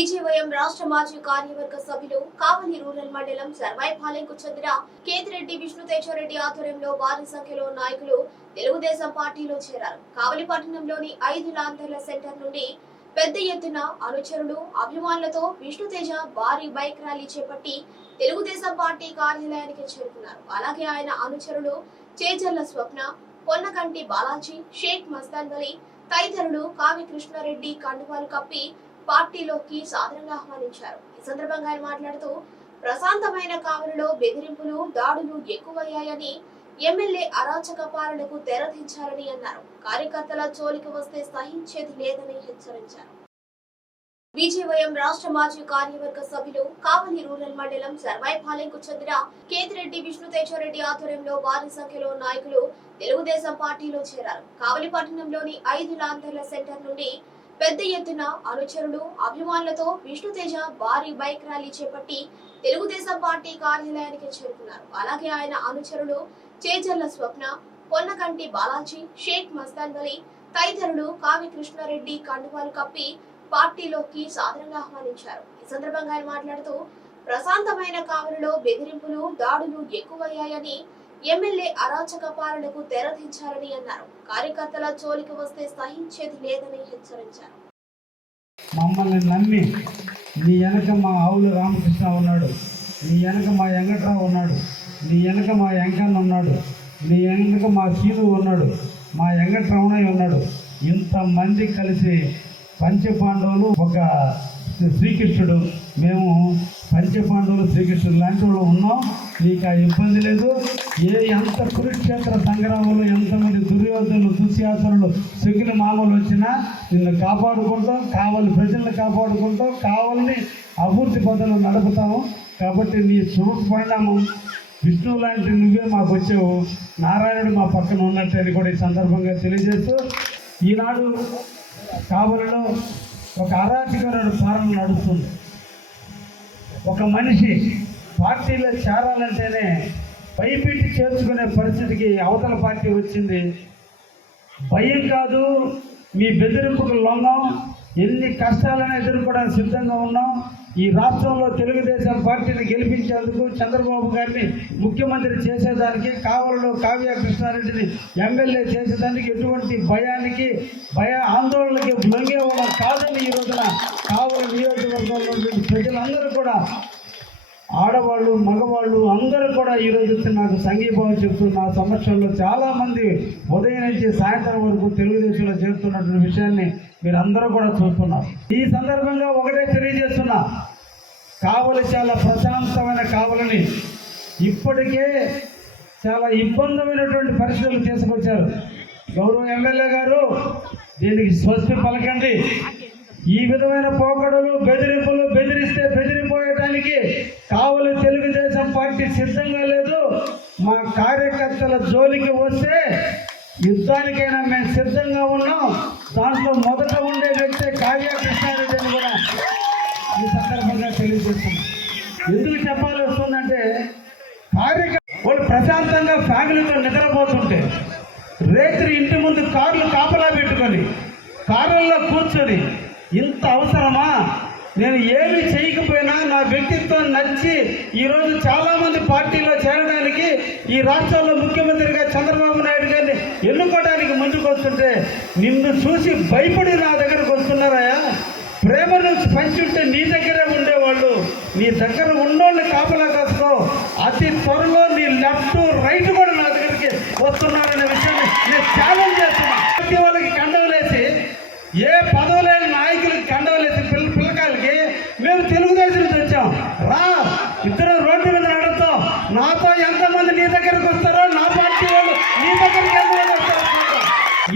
విజయవయం రాష్ట్ర మాజీ కార్యవర్గ సభ్యులు కావలి రూరల్ మండలం సర్వాయిపాలెంకు చెందిన కేతిరెడ్డి విష్ణుతేజారెడ్డి ఆధ్వర్యంలో భారీ సంఖ్యలో నాయకులు తెలుగుదేశం పార్టీలో చేరారు. కావలి పట్టణంలోని ఐదు లాంతర్ల సెంటర్ నుండి పెద్ద ఎత్తున అనుచరులు అభిమానులతో విష్ణుతేజ భారీ బైక్ ర్యాలీ చేపట్టి తెలుగుదేశం పార్టీ కార్యాలయానికి చేరుకున్నారు. అలాగే ఆయన అనుచరులు చేజర్ల స్వప్న పొన్నకంటి బాలాజీ షేక్ మస్తాన్ వలి తదితరులు కావి కృష్ణారెడ్డి కండువాలు కప్పి పార్టీలోకి సాధారణంగా ఆహ్వానించారు. ఈ సందర్భంగా ఆయన మాట్లాడుతూ ప్రశాంతమైన కావలిలో బెదిరింపులు దాడులు ఎక్కువయ్యాయని ఎమ్మెల్యే అరాచక పాలనకు తెరదించారని అన్నారు. కార్యకర్తల జోలికి వస్తే సహించేది లేదని హెచ్చరించారు. బీజేవైఎం రాష్ట్ర మాజీ కార్యవర్గ సభ్యులు కావలి రూరల్ మండలం సర్వాయిపాలెంకు చెందిన కేతిరెడ్డి విష్ణుతేజారెడ్డి ఆధ్వర్యంలో భారీ సంఖ్యలో నాయకులు తెలుగుదేశం పార్టీలో చేరారు. కావలి పట్టణంలోని ఐదు లాంతర్ల సెంటర్ నుండి పెద్ద ఎత్తున అనుచరులు అభిమానులతో విష్ణుతేజ భారీ బైక్ ర్యాలీ చేపట్టి తెలుగుదేశం పార్టీ కార్యాలయానికి చేరుకున్నారు. అలాగే ఆయన అనుచరులు చేజర్ల స్వప్న పొన్నకంటి బాలాజీ షేక్ మస్తాన్ వలి తదితరులు కావి కృష్ణారెడ్డి కండువాలు కప్పి పార్టీలోకి సాధారణంగా ఆహ్వానించారు. ఈ సందర్భంగా ఆయన మాట్లాడుతూ ప్రశాంతమైన కావలిలో బెదిరింపులు దాడులు ఎక్కువయ్యాయని ఎమ్మెల్యే అరాచక పాలనకు తెరదించారని అన్నారు. కార్యకర్తల జోలికి వస్తే సహించేది లేదని హెచ్చరించారు. మమ్మల్ని నమ్మి నీ వెనక మా ఆవుల రామకృష్ణ ఉన్నాడు. నీ వెనక మా వెంకట్రావు ఉన్నాడు. నీ వెనక మా వెంకన్న ఉన్నాడు. నీ వెనక మా సీను ఉన్నాడు. మా వెంకట్రమణయ్య ఉన్నాడు. ఇంతమంది కలిసి పంచపాండవులు ఒక శ్రీకృష్ణుడు మేము పంచపాండవులు శ్రీకృష్ణుడు లాంటి వాళ్ళు ఉన్నాం. నీకు ఆ ఇబ్బంది లేదు. ఏ ఎంత కురుక్షేత్ర సంగ్రామంలో ఎంతమంది దుర్యోధనులు దుశ్యాసనులు శకుని మామూలు వచ్చినా నిన్ను కాపాడుకుంటాం. కావాలి ప్రజలను కాపాడుకుంటాం. కావాలని అభివృద్ధి పదవులు నడుపుతాము. కాబట్టి నీ శుభ పరిణామం విష్ణువు లాంటి నువ్వే మాకు వచ్చావు. నారాయణుడు మా పక్కన ఉన్నట్టు అని కూడా ఈ సందర్భంగా తెలియజేస్తూ ఈనాడు కావలిలో ఒక అరాచకరుడు పాలన నడుస్తుంది. ఒక మనిషి పార్టీలో చేరాలంటేనే భయపెట్టి చేర్చుకునే పరిస్థితికి అవతల పార్టీ వచ్చింది. భయం కాదు మీ బెదిరింపుకు లొంగం. ఎన్ని కష్టాలను ఎదుర్కోవడానికి సిద్ధంగా ఉన్నాం. ఈ రాష్ట్రంలో తెలుగుదేశం పార్టీని గెలిపించేందుకు చంద్రబాబు గారిని ముఖ్యమంత్రి చేసేదానికి కావలలో కావ్య కృష్ణారెడ్డిని ఎమ్మెల్యే చేసేదానికి ఎటువంటి భయానికి భయ ఆందోళనకి లొంగేవడం కాదని ఈ రోజున కావల నియోజకవర్గంలో ప్రజలందరూ కూడా ఆడవాళ్ళు మగవాళ్ళు అందరూ కూడా ఈరోజు వచ్చి నాకు సంఘీభావం చెప్తూ నా సమక్షంలో చాలామంది ఉదయం నుంచి సాయంత్రం వరకు తెలుగుదేశంలో చేరుతున్నటువంటి విషయాన్ని మీరు అందరూ కూడా చూస్తున్నారు. ఈ సందర్భంగా ఒకటే తెలియజేస్తున్నా కావలి చాలా ప్రశాంతమైన కావలని ఇప్పటికే చాలా ఇబ్బందమైనటువంటి పరిస్థితులు తీసుకొచ్చారు. గౌరవ ఎమ్మెల్యే గారు దీనికి స్వస్తి పలకండి. ఈ విధమైన పోకడలు బెదిరింపులు బెదిరిస్తే బెదిరిపోయటానికి కావలి తెలుగుదేశం పార్టీ సిద్ధంగా లేదు. మా కార్యకర్తల జోలికి వస్తే యుద్ధానికైనా మేము సిద్ధంగా ఉన్నాం. దాంట్లో మొదట ఉండే వ్యక్తి కావ్య కృష్ణారెడ్డి అని కూడా ఈ సందర్భంగా తెలియజేస్తున్నాం ఎందుకు చెప్పాల్సి వస్తుందంటే కార్యకర్త వాళ్ళు ప్రశాంతంగా ఫ్యామిలీతో నిద్రపోతుంటే రేత్రి ఇంటి ముందు కార్లు కాపలా పెట్టుకొని కారుల్లో కూర్చొని ఇంత అవసరమా? నేను ఏమి చేయకపోయినా నా వ్యక్తిత్వం నచ్చి ఈరోజు చాలామంది పార్టీలో చేరడానికి ఈ రాష్ట్రంలో ముఖ్యమంత్రిగా చంద్రబాబు నాయుడు గారిని ఎన్నుకోవడానికి ముందుకొస్తుంటే నిన్ను చూసి భయపడి నా దగ్గరకు వస్తున్నారాయా? ప్రేమను పంచుంటే నీ దగ్గరే ఉండేవాళ్ళు. నీ దగ్గర ఉన్నోళ్ళు కాపలా కాసుకో. అతి త్వరలో నీ లెఫ్ట్ రైట్ కూడా నా దగ్గరికి వస్తున్నారనే విషయాన్ని నేను ఛాలెంజ్ చేస్తున్నా పార్టీ వాళ్ళకి కండవలేసి ఏ పదవులేని నాయకులకి కండవలేసి పిల్ల పిల్లకాయలకి మేము తెలుగుదేశం నుంచి వచ్చాం రా ఇద్దరు రోడ్డు మీద నడుస్తాం నాతో ఎంతమంది నీ దగ్గరకు వస్తారో నా పార్టీ వాళ్ళు నీ దగ్గరికి ఎంతమంది వస్తారో చూద్దాం.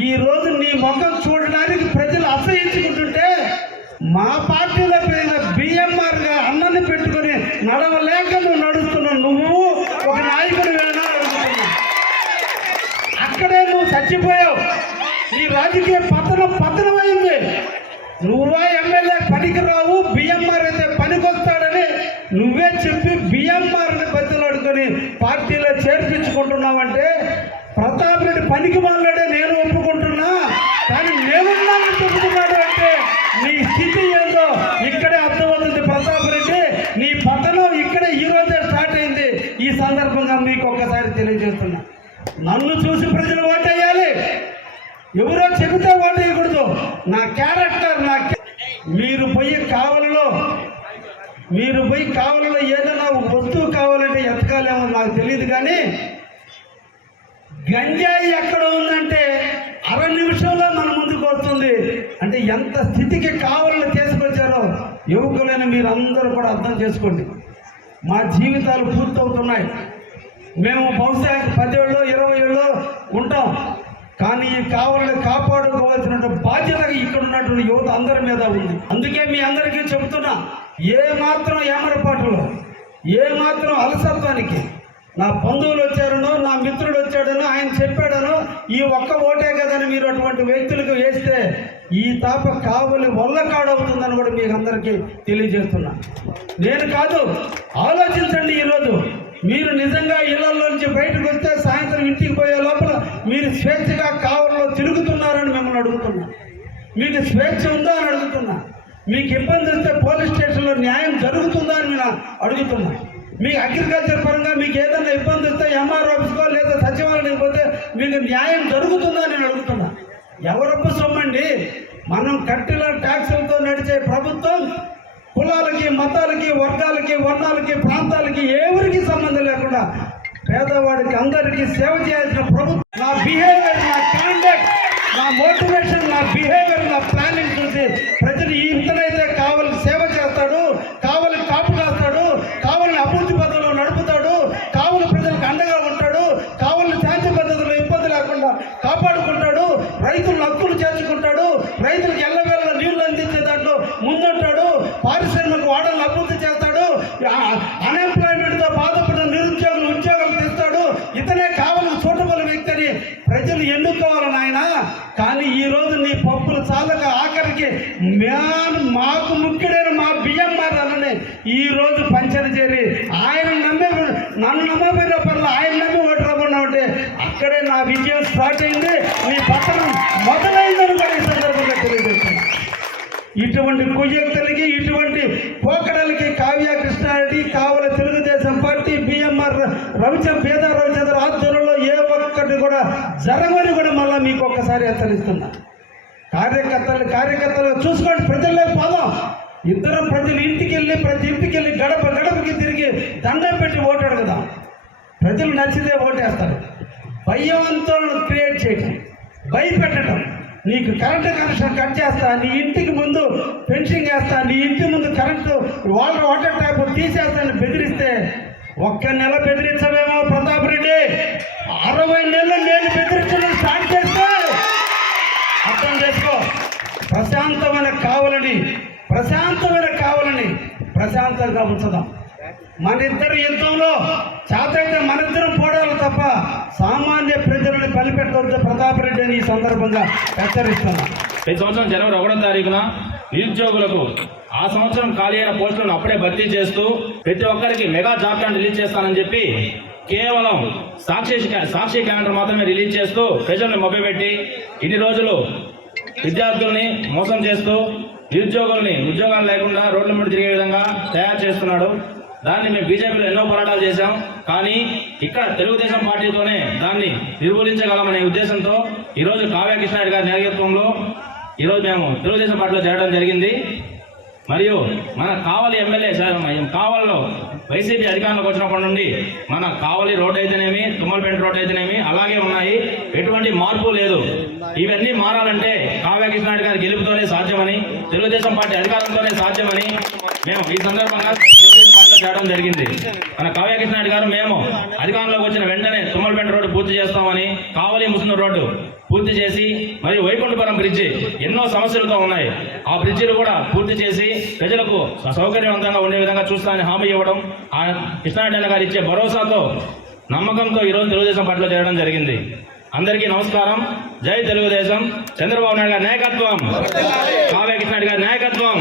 ఈ రోజు నీ ముఖం చూడడానికి ప్రజలు అసహించుకుంటుంటే మా పార్టీలో పెరిగిన బిఎంఆర్గా అన్నని పెట్టుకొని నడవలేక నువ్వు నడుస్తున్న నువ్వు ఒక నాయకుడు వేనా అక్కడే నువ్వు చచ్చిపోయావు. ఈ రాజకీయ పతనం పతనమైంది. నువ్వా ఎమ్మెల్యే పనికి రావు బిఎంఆర్ అయితే పనికొస్తాడని నువ్వే చెప్పి బిఎంఆర్ని బతిలాడుకొని పార్టీలో చేర్పించుకుంటున్నావంటే ప్రతాప్ రెడ్డి పనికి మాట్లాడే నేను ఒప్పుకుంటున్నా కానీ నేనున్నానని చెబుతున్నాడు అంటే నీ స్థితి ఏందో ఇక్కడే అర్థం ఎవరో చెబితే ఓటు వేయకూడదు. నా క్యారెక్టర్ నా మీరు పోయి కావలలో మీరు పోయి కావలలో ఏదైనా వస్తువు కావాలంటే ఎతకాలేమో నాకు తెలియదు కానీ గంజాయి ఎక్కడ ఉందంటే అర నిమిషంలో మన ముందుకు వస్తుంది. అంటే ఎంత స్థితికి కావాలని తీసుకొచ్చారో యువకులైన మీరు అందరూ కూడా అర్థం చేసుకోండి. మా జీవితాలు పూర్తవుతున్నాయి. మేము బహుశా పదేళ్ళు ఇరవై ఏళ్ళు ఉంటాం. కానీ ఈ కావాలని కాపాడుకోవాల్సిన బాధ్యత ఇక్కడ ఉన్నటువంటి యువత అందరి మీద ఉంది. అందుకే మీ అందరికీ చెబుతున్నా ఏ మాత్రం ఏమరపాటులో ఏ మాత్రం అలసత్వానికి నా బంధువులు వచ్చారనో నా మిత్రుడు వచ్చాడనో ఆయన చెప్పాడనో ఈ ఒక్క ఓటే కదని మీరు అటువంటి వ్యక్తులకు వేస్తే ఈ తాప కావలి వల్ల కాడవుతుందని కూడా మీకు అందరికీ తెలియజేస్తున్నా. నేను కాదు ఆలోచించండి ఈరోజు. మీరు నిజంగా ఇళ్ళలోంచి బయటకు వస్తే సాయంత్రం ఇంటికి పోయే లోపల మీరు స్వేచ్ఛ కావలిలో తిరుగుతున్నారని మిమ్మల్ని అడుగుతున్నా మీకు స్వేచ్ఛ ఉందా అని అడుగుతున్నా. మీకు ఇబ్బంది వస్తే పోలీస్ స్టేషన్లో న్యాయం జరుగుతుందా అని నేను అడుగుతున్నా. మీకు అగ్రికల్చర్ పరంగా మీకు ఏదైనా ఇబ్బంది వస్తే ఎంఆర్ ఆఫీస్కో లేదా సచివాలయానికి పోతే మీకు న్యాయం జరుగుతుందా నేను అడుగుతున్నా. ఎవరొప్ప సొమ్మండి? మనం కట్టిన ట్యాక్సులతో నడిచే ప్రభుత్వం కులాలకి మతాలకి వర్గాలకి వర్ణాలకి ప్రాంతాలకి ఎవరికి సంబంధం లేకుండా పేదవాడికి అందరికీ సేవ చేయాల్సిన ప్రభుత్వం నా బిహేవియర్ నా కాండక్ట్ నా మోటివేషన్ నా బిహేవియర్ నా ప్లానింగ్ చూసి ప్రజలు ఇంతనైతే కావలి సేవ చేస్తాడు కావలి కాపు కాస్తాడు కావలిని అభివృద్ధి పద్ధతిలో నడుపుతాడు కావలి ప్రజలకు అండగా ఉంటాడు కావలిని శాంతి పద్ధతిలో ఇబ్బంది లేకుండా కాపాడుకుంటాడు రైతుల హక్కులు చేర్చుకుంటాడు రైతులకు ఎల్లవేళ నీళ్ళు అందించే దాంట్లో ముందుంటాడు పారిశ్రామిక వాడలను అభివృద్ధి చేస్తాడు అన్ఎంప్లాయ్మెంట్తో బాధపడిన నిరుద్యోగులు ఉద్యోగాలు తెస్తాడు ఇతనే కావాలని చూడగల వ్యక్తి అని ప్రజలు ఎన్నుకో నాయన కానీ ఈ రోజు నీ పప్పులు చాలక ఆఖరికి మ్యాన్ మాకు ముఖ్యుడైన మా బియ్యం మారాలని ఈ రోజు పంచర్ చేరి ఆయన నమ్మే నన్ను నమ్మబోయిన పనులు ఆయన నమ్మి ఓటు రమ్మన్నామంటే అక్కడే నా విజయం స్టార్ట్ అయింది. నీ పట్టణం మొదలైందని కూడా ఈ సందర్భంగా తెలియజేస్తాను. ఇటువంటి కుయ్యక్తులకి ఇటువంటి పోకడలకి కావ్య కృష్ణారెడ్డి కావల తెలుగుదేశం పార్టీ బిఎంఆర్ రవిచంద్ర పేద రవిచంద్ర ఆధ్వర్యంలో ఏ ఒక్కటి కూడా జరగని కూడా మళ్ళీ మీకు ఒక్కసారి హెచ్చరిస్తున్నాను కార్యకర్తలు కార్యకర్తలు చూసుకోండి ప్రజల్లో పోదాం ఇద్దరం ప్రజలు ఇంటికి వెళ్ళి ప్రతి ఇంటికి వెళ్ళి గడప గడపకి తిరిగి దండం పెట్టి ఓటు అడుగుదాం ప్రజలు నచ్చితే ఓటేస్తారు. భయవంతులను క్రియేట్ చేయటం భయపెట్టడం. నీకు కరెంటు కనెక్షన్ కట్ చేస్తా నీ ఇంటికి ముందు ఫెన్సింగ్ వేస్తా నీ ఇంటి ముందు కరెంటు వాటర్ వాటర్ ట్యాప్ తీసేస్తాను బెదిరిస్తే ఒక్క నెల బెదిరించవేమో ప్రతాప్ రెడ్డి. అరవై నెలలు నేను బెదిరించడం ప్రశాంతమైన కావాలని ప్రశాంతంగా ఉంచుదాం. మన ఇద్దరు యుద్ధంలో చేతైతే మన ఇద్దరం పోడాలి తప్ప సామాన్య ప్రజలను బలిపెట్టవద్దు. ప్రతాప్ రెడ్డి అని ఈ సందర్భంగా హెచ్చరిస్తున్నా. ప్రతి సంవత్సరం జనవరి ఒకటో తారీఖున నిరుద్యోగులకు ఆ సంవత్సరం ఖాళీ అయిన పోస్టులను అప్పుడే భర్తీ చేస్తూ ప్రతి ఒక్కరికి మెగా జాబ్ కార్డు రిలీజ్ చేస్తానని చెప్పి కేవలం సాక్షి సాక్షి క్యాలెండర్ మాత్రమే రిలీజ్ చేస్తూ ప్రజలను మొబ్బెట్టి ఇన్ని రోజులు విద్యార్థుల్ని మోసం చేస్తూ నిరుద్యోగుల్ని ఉద్యోగాలు లేకుండా రోడ్ల మీద తిరిగే విధంగా తయారు చేస్తున్నాడు. దాన్ని మేము బీజేపీలో ఎన్నో పోరాటాలు చేశాం. కానీ ఇక్కడ తెలుగుదేశం పార్టీతోనే దాన్ని నిర్మూలించగలమనే ఉద్దేశంతో ఈరోజు కావ్య కృష్ణారెడ్డి గారి నాయకత్వంలో ఈరోజు మేము తెలుగుదేశం పార్టీలో చేరడం జరిగింది. మరియు మన కావలి ఎమ్మెల్యే సార్ వైసీపీ అధికారంలోకి వచ్చినప్పటి నుండి మన కావలి రోడ్ అయితేనేమి తుమ్మలపేట రోడ్ అయితేనేమి అలాగే ఉన్నాయి. ఎటువంటి మార్పు లేదు. ఇవన్నీ మారాలంటే కావ్య కృష్ణారెడ్డి గారి గెలుపుతోనే సాధ్యమని తెలుగుదేశం పార్టీ అధికారంతోనే సాధ్యమని మేము ఈ సందర్భంగా దాంట్లో చేయడం జరిగింది. మన కావ్యకృష్ణ గారు మేము అధికారంలోకి వచ్చిన వెంటనే తుమ్మలపేట రోడ్డు పూర్తి చేస్తామని కావలి ముసునూరు రోడ్డు పూర్తి చేసి మరియు వైకుంఠపురం బ్రిడ్జి ఎన్నో సమస్యలతో ఉన్నాయి. ఆ బ్రిడ్జిలు కూడా పూర్తి చేసి ప్రజలకు సౌకర్యవంతంగా ఉండే విధంగా చూస్తానని హామీ ఇవ్వడం ఆ కృష్ణారెడ్డి గారు ఇచ్చే భరోసాతో నమ్మకంతో ఈరోజు తెలుగుదేశం పట్ల చేరడం జరిగింది. అందరికీ నమస్కారం. జై తెలుగుదేశం. చంద్రబాబు నాయుడు గారి నాయకత్వం. కావ్య కృష్ణారెడ్డి గారి నాయకత్వం.